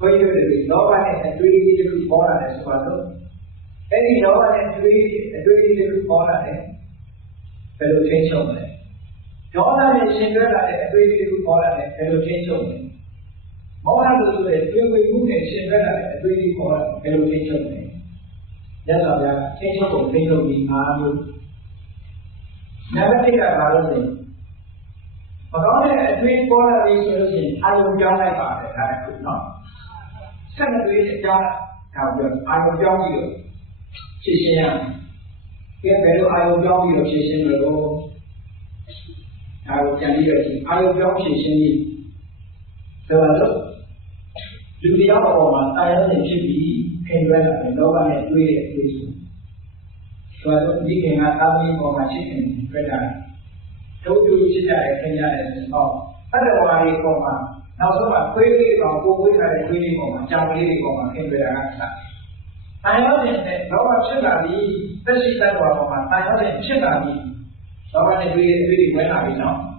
ဘုန်းကြီးတို့တွေလောဘနဲ့အတွေးကြီးတစ်ခုပေါ်လာတယ်ဆိုတော့အဲ့ဒီလောဘနဲ့အတွေးအတွေးကြီးတစ်ခုပေါ်လာတယ်ဘယ်လိုထိန်းချုပ်မလဲဒေါသနဲ့ရှင်တွဲလာတဲ့အတွေးကြီးတစ်ခုပေါ်လာတယ်ဘယ်လိုထိန်းချုပ်မလဲမောဟလို့ဆိုတဲ့တွေးဝေမှုနဲ့ရှင်တွဲလာတဲ့အတွေးကြီးပေါ်လာဘယ်လိုထိန်းချုပ်မလဲရသော်ဗျာထိန်းချုပ်ဖို့ထိန်းချုပ်ပြီးအားမျိုးနံပါတ်1ကဘာလို့လဲမကောင်းတဲ့အတွေးပေါ်လာပြီဆိုလို့ရှိရင်အာယုံကြောင်းလိုက်ပါတယ်ဒါကခုနော် ဆက်မတွေးတဲ့အကြောင်းဒါပြောအာယုံကြောင်းပြီးတော့ဖြည့်ရှင်းရမယ်။ကဲဘယ်လိုအာယုံကြောင်းပြီးတော့ဖြည့်ရှင်းမလို့ဒါကိုပြန်ပြီးတော့အာယုံကြောင်းဖြည့်ရှင်းပြီးဆိုတော့လူတရားပေါ်မှာတာယာနေဖြစ်ပြီးခင်ရွက်လာတယ်လောကနဲ့တွေးတဲ့အတွေ့အကြုံဆိုတော့ဒီခင်ကသာမဏေပေါ်မှာရှိနေတွေ့တာတို့တူရှိကြတယ်ခင်ရတယ်ဆို တော့အဲ့ဒါဝါဒီပေါ်မှာနောက်ဆုံးမှာခွေးလေးကောင်ကိုဝေးထားတဲ့ခွေးလေးပေါ်မှာကြောင်လေးတွေပေါ်မှာခင်တွေ့တာကစတယ်။တာယာနေနဲ့လောကဖြစ်လာပြီးသက်ရှိတတ်တော်ပေါ်မှာတာယာနေဖြစ်လာပြီးလောကနဲ့တွေ့တဲ့အတွေ့အကြုံဝင်လာပြီနော်။